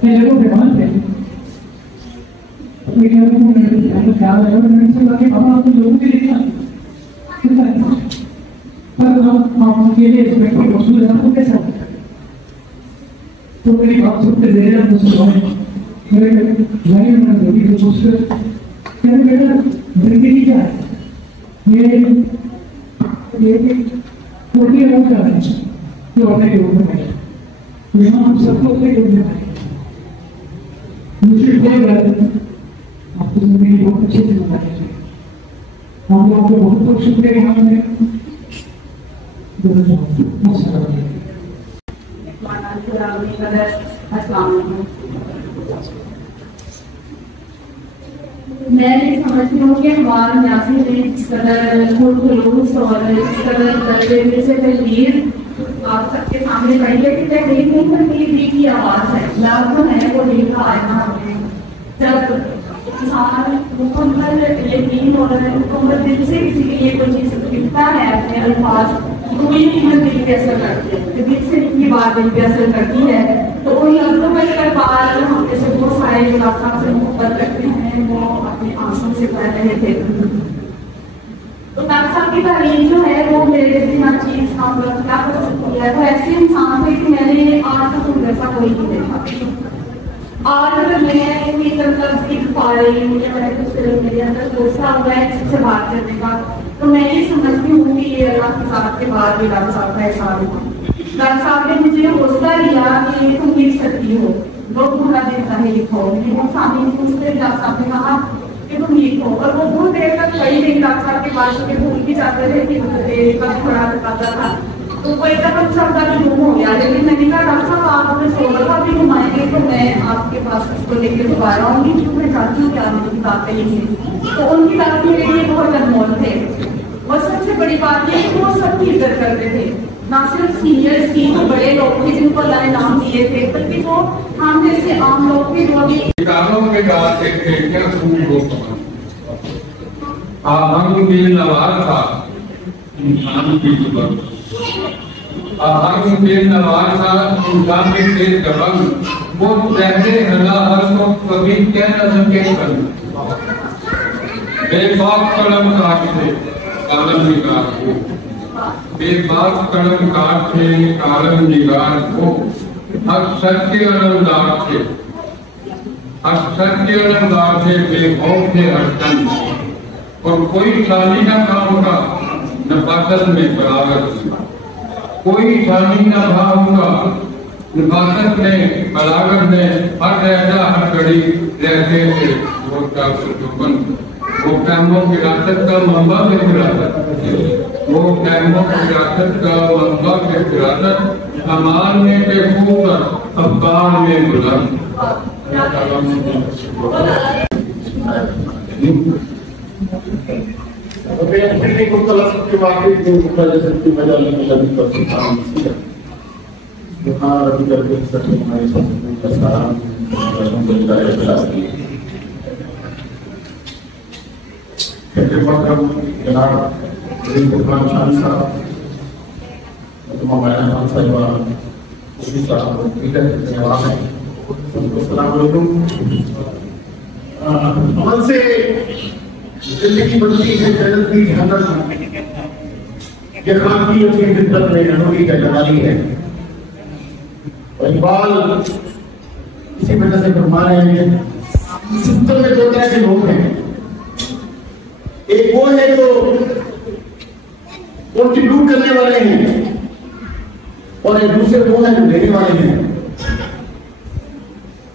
کئی جگہوں پہ بند ہے. کوئی خیال ہے اور میں سے لگے ہم آپ لوگوں کے لیے پر ہم کے لیے اس میں کوئی موصول ہے تو کیسا ہوتا ہے. تو میری بات سنتے دیر ہے مسلمان میرے بھائی میں نے جو دوسرے میرے بیٹا زندگی کیا ہے یہ پوری لوگ کر رہے ہیں جو اپنے لوگوں میں ہے تو یہاں ہم سب کو اپنے لوگوں میں ہے. مجھے دیکھ رہے ہیں آپ کو زندگی بہت اچھے سے گزارے ہیں. ہم لوگوں کو بہت بہت شکریہ کہ ہم نے میں یہ سمجھتی ہوں کہ ہمارے نیازی نے جس قدر خلوص اور جس قدر درجے سے تحریر آپ سب کے سامنے پڑھی ہے کہ تحریر نہیں کرتی دل کی آواز ہے. لفظ ہے وہ دل کا آئینہ ہے. جب انسان مکمل یقین اور مکمل دل سے کسی کے لیے کوئی چیز لکھتا ہے اپنے الفاظ تو وہی قیمت دل پہ اثر کرتی ہے. دل سے لکھی بات دل پہ اثر کرتی ہے تو ان لفظوں میں کئی بار ہم جیسے بہت سارے افراد سے محبت کرتے ہیں وہ اپنے آنسوں سے پڑھ رہے تھے. تو نقصان کی تعلیم جو ہے وہ میرے جیسے ہر چیز کام کیا کر سکتی ہے. تو ایسے انسان تھے کہ میں نے آج تک ان جیسا کوئی نہیں دیکھا. آج اگر میں کوئی طرف سیکھ پا رہی ہوں مجھے میرے اندر دوسرا ہوا ہے کسی سے بات کرنے کا تو میں یہ سمجھتی ہوں کہ یہ اللہ کی ذات کے بعد بھی ڈاکٹر صاحب کا احسان ہوا. ڈاکٹر صاحب نے مجھے حوصلہ دیا کہ تم لکھ سکتی ہو لوگ تمہارا دیکھتا ہے لکھو. میرے بہت سامنے پوچھتے ڈاکٹر صاحب نے کہا کہ تم لکھو اور وہ بہت دیر تک کئی دن ڈاکٹر صاحب کے پاس کے بھول بھی جاتے تھے کہ پڑھا بتاتا تھا. تو وہ ایک دفعہ سب کا بھی گم ہو گیا لیکن میں نے کہا ڈاکٹر صاحب آپ اپنے سولر کا بھی گھمائیں گے تو میں آپ کے پاس اس کو لے کے دوبارہ آؤں گی کیونکہ میں چاہتی ہوں کہ آپ میری کتابیں لکھیں. تو ان کی کتاب میرے لیے بہت انمول تھے. اور سب سے بڑی بات یہ کہ وہ سب کی عزت کرتے تھے. نہ صرف سینئرس کی جو بڑے لوگ تھے جن کو اللہ نے نام دیے تھے بلکہ جو ہم جیسے عام لوگ تھے جو ابھی کتابوں کے بعد ایک خوب ہوتا آہنگ دل نواز تھا انسان کی زبان. آہنگ دل نواز تھا انسان کے تیز زبان وہ پہلے ہر کو کبھی کہہ نہ سکے کر بے باک قلم کاٹ سے کالم نگار ہو. بے باک قلم کاٹ سے کالم نگار ہو. ہر سچ کے علمدار تھے ہر سچ کے علمدار تھے بے خوف تھے ہر دن اور کوئی شانی نہ تھا ان کا نفاست میں بلاغت. کوئی شانی نہ تھا ان کا نفاست میں بلاغت میں ہر لہجہ ہر گھڑی رہتے تھے وہ قیموں کی راست کا منبع میں فراست وہ قیموں کی راست کا منبع میں فراست امان میں بے خوب افکار میں بلند. السلام علیکم. عمل سے زندگی بنتی ہے جنت کی جھلک یہ خان کی اپنی فطرت میں انوکھی جلالی ہے. اقبال اسی وجہ سے فرما رہے ہیں سسٹم میں دو طرح کے لوگ ہیں. ایک وہ ہے جو کنٹریبیوٹ کرنے والے ہیں اور ایک دوسرے وہ ہیں جو دینے والے ہیں.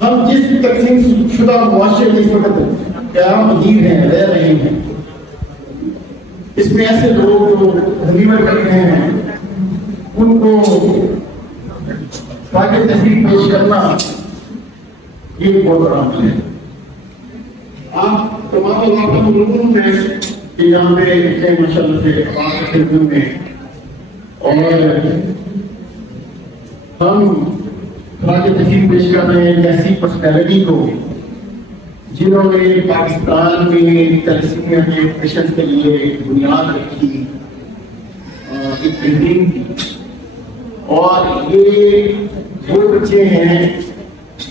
ہم جس تقسیم شدہ معاشرے میں اس وقت قیام پذیر ہیں رہ رہے ہیں اس میں ایسے لوگ جو ڈلیور کر رہے ہیں ان کو تاکہ تحریر پیش کرنا یہ بہت بڑا عمل ہے. آپ تمام لوگوں میں کہ یہاں پہ ماشاء اللہ سے میں اور ہم خراج تحسین پیش کر رہے ہیں ایسی پرسنالٹی کو جنہوں نے پاکستان میں ترسیمیہ کے مشن کے لیے بنیاد رکھی ایک تنظیم کی. اور یہ وہ بچے ہیں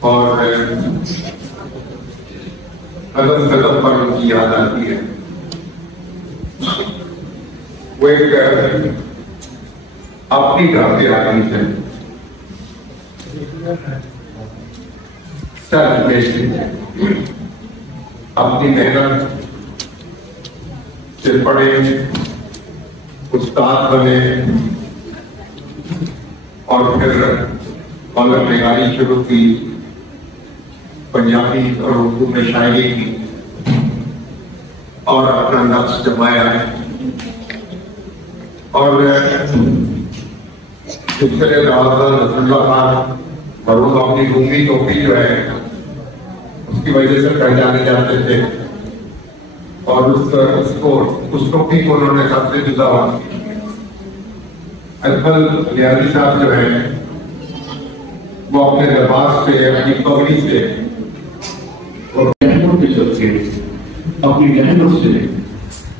اور قدم قدم پر ان کی یاد آتی ہے. وہ ایک اپنی گھر کے آدمی تھے, سیلف میڈ, اپنی محنت سے پڑھے, استاد بنے اور پھر کالم نگاری شروع کی, پنجابی اور اردو میں شاعری کی اور اپنا نقش جمایا. اور سلسلے نسل خان مرحوم اپنی رومی ٹوپی جو ہے اس کی وجہ سے پہچانے جاتے تھے, اور اس ٹوپی کو انہوں نے سب سے جدا ہوا. اجمل ریاضی صاحب جو ہے وہ اپنے لباس سے, اپنی پگڑی سے اور محنت کے سب سے, اپنی محنت سے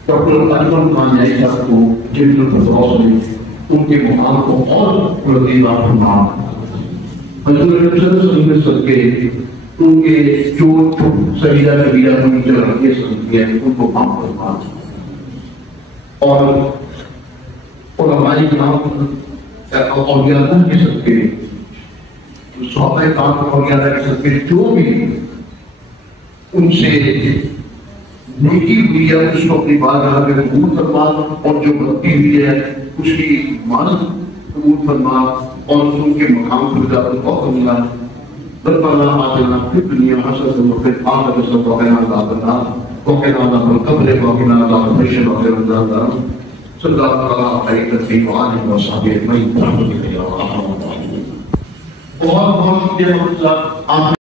ڈاکٹر اجمل خان جائی صاحب کو جنرل پروفیسر نے ان کے مقام کو اور بلندی عطا فرمایا. حضور نبی صلی اللہ علیہ وسلم صدقے کے ان کے جو صغیرہ کبیرہ ہوئی جو رنگے سمجھے ہیں ان کو معاف فرمایا. اور علماء کرام اولیاء اللہ کے صدقے, صحابہ کرام اولیاء اللہ کے صدقے جو بھی ان سے نیکی ہوئی ہے اس کو اپنی بارگاہ میں قبول فرما, اور جو غلطی ہوئی ہے اس کی معذرت قبول فرما, اور ان کے مقام پر جا کر بہت ملا. ربنا آتنا فی الدنیا حسنۃ وفی الآخرۃ حسنۃ وقنا عذاب النار وقنا عذاب القبر وقنا عذاب الحشر وقنا عذاب النار. صلی اللہ علیہ وسلم وآلہ وصحبہ اجمعین. بہت بہت شکریہ.